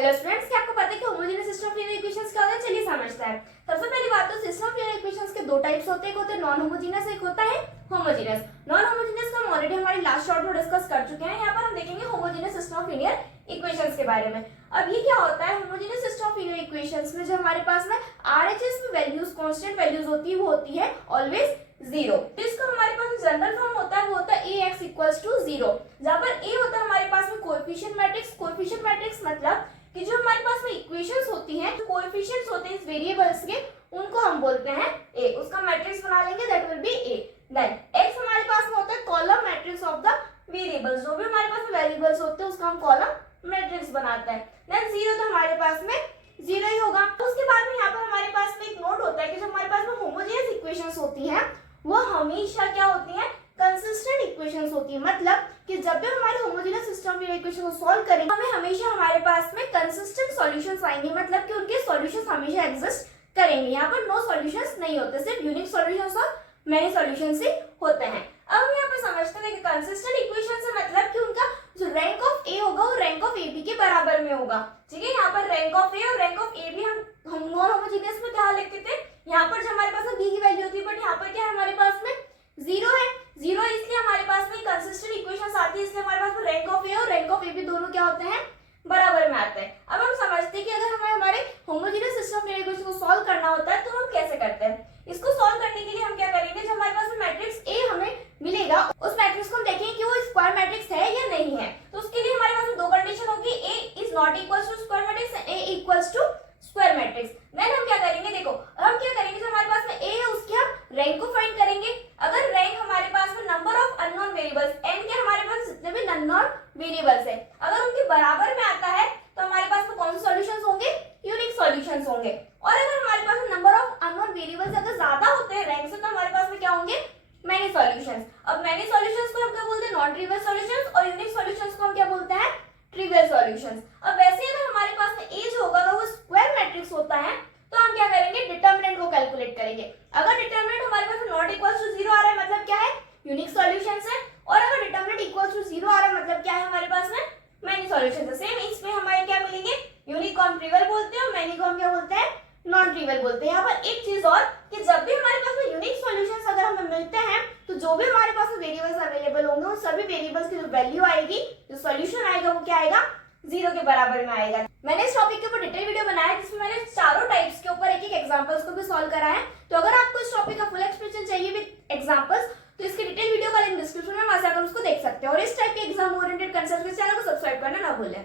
Hello students, क्या आपको पता है कि homogeneous system of linear equations क्या होता है? चलिए समझते हैं। सबसे पहली बात तो सिस्टम ऑफ लीनियर इक्वेशंस के दो टाइप्स होते हैं, एक होते हैं नॉन होमोजेनियस, एक होता है होमोजेनियस। नॉन होमोजेनियस को हम ऑलरेडी हमारी लास्ट शॉर्ट में डिस्कस कर चुके हैं। यहाँ पर हम देखेंगे homogeneous system of linear equations के बारे में। अब ये क्या होता है? Homogeneous system of linear equations में जो हमारे पास में आरएचएस में वैल्यूज कांस्टेंट वैल्यूज होती है वो होती है ऑलवेज जीरो। तो इसका हमारे पास जनरल फॉर्म होता है वो होता है ax इक्वल्स टू जीरो, जहां पर a होता है हमारे पास में कोएफिशिएंट मैट्रिक्स। कोएफिशिएंट मैट्रिक्स मतलब कि जो हमारे पास में इक्वेशंस होती हैं, जो कोएफिशिएंट्स होते हैं इस वेरिएबल्स के, उनको हम बोलते हैं a। उसका मैट्रिक्स बना लेंगे, that will be a। Then x हमारे पास में होता है column matrix of the variables. जो भी हमारे पास में वेरिएबल्स होते हैं उसका हम कॉलम मैट्रिक्स बनाते हैं। देन जीरो तो हमारे पास में जीरो ही होगा। उसके बाद में यहाँ पर हमारे पास में एक नोट होता है कि जो हमारे पास में होमोजेनियस इक्वेशंस होती हैं वो हमेशा क्या होती हैं? कंसिस्टेंट इक्वेशंस होती है। मतलब कि जब भी हमारे होमोजेनियस सिस्टम की इक्वेशन को सॉल्व करेंगे हमें हमेशा हमारे पास में कंसिस्टेंट सॉल्यूशंस आएंगे, मतलब कि उनके सॉल्यूशंस हमेशा एग्जिस्ट करेंगे। यहाँ पर नो सॉल्यूशंस नहीं होते, सिर्फ यूनिक सॉल्यूशंस और मेनी सॉल्यूशंस ही होते हैं। अब हम यहाँ पर समझते हैं कि कंसिस्टेंट इक्वेशन से मतलब कि उनका जो रैंक ऑफ ए होगा वो रैंक ऑफ ए बी के बराबर में होगा। ठीक है, यहाँ पर रैंक ऑफ ए और रैंक ऑफ ए बी हम नॉन होमोजेनियस में क्या लिखते थे? यहाँ पर जो हमारे पास में बी की वैल्यू होती है, बट यहाँ पर क्या है हमारे पास में जीरो है। जीरो इसलिए हमारे पास में कंसिस्टेंट इक्वेशंस आती है, इसलिए हमारे पास में रैंक ऑफ ए और रैंक ऑफ ए बी दोनों क्या होते हैं? बराबर में आते हैं। अब हम समझते हैं कि अगर हमें हमारे होमोजेनियस सिस्टम के इक्वेशन को सॉल्व करना होता है तो हम कैसे करते हैं। इसको सॉल्व करने के लिए हम क्या करेंगे, जब हमारे पास में मैट्रिक्स ए हमें मिलेगा उस मैट्रिक्स को हम देखेंगे कि वो स्क्वायर मैट्रिक्स है या नहीं है। तो उसके लिए हमारे पास में दो कंडीशन होगी, A is not equals to square matrix, A equals to square matrix. Then हम क्या करेंगे, देखो हम क्या करेंगे, जो हमारे पास में ए है उसके हम रैंक को फाइंड करेंगे। अगर रैंक हमारे पास में number of unknown variables n के हमारे पास जितने भी अननोन वेरिएबल्स है अगर उनके बराबर में आता है तो हमारे पास में कौन से सॉल्यूशंस होंगे? यूनिक सॉल्यूशंस होंगे। और अगर हमारे पास में नंबर ऑफ अननोन वेरिएबल्स अगर ज्यादा होते हैं रैंक से तो हमारे पास में क्या होंगे? Many solutions. अब मेनी सॉल्यूशंस को हम क्या बोलते हैं? Non trivial solutions. और यूनिक सॉल्यूशंस को हम क्या बोलते हैं? Trivial solutions. अब वैसे अगर हमारे पास में ए जो होगा वो स्क्वायर मैट्रिक्स होता है तो हम क्या करेंगे? डिटरमिनेंट को कैलकुलेट करेंगे। अगर डिटरमिनेंट हमारे पास नॉट इक्वल्स टू जीरो आ रहा है मतलब क्या है? यूनिक सॉल्यूशंस है। और अगर डिटरमिनेंट इक्वल्स टू जीरो आ रहा है मतलब क्या है? हमारे पास में मेनी सॉल्यूशंस है। सेम इसमें हमारे क्या मिलेंगे? यूनिक को हम ट्रिवियल बोलते हैं और मेनी को हम क्या बोलते हैं? नॉन ट्रिवियल बोलते हैं। यहाँ पर एक चीज और कि जब भी हमारे पास में यूनिक सॉल्यूशंस अगर हमें मिलते हैं तो जो भी हमारे पास में वेरिएबल्स अवेलेबल होंगे उन सभी वेरिएबल्स की जो वैल्यू आएगी, जो सॉल्यूशन आएगा वो क्या आएगा? जीरो के बराबर में आएगा। मैंने इस टॉपिक के ऊपर डिटेल वीडियो बनाया है जिसमें मैंने चारों टाइप्स के ऊपर एक एक एग्जांपल्स को भी सॉल्व करा है। तो अगर आपको इस टॉपिक का फुल एक्सप्लेनेशन चाहिए विद एग्जांपल्स तो इसकी डिटेल वीडियो का लिंक डिस्क्रिप्शन में वहां से आप उसको देख सकते हैं। और इस टाइप के एग्जाम ओरिएंटेड कंसेप्ट के चैनल को सब्सक्राइब करना ना भूलें।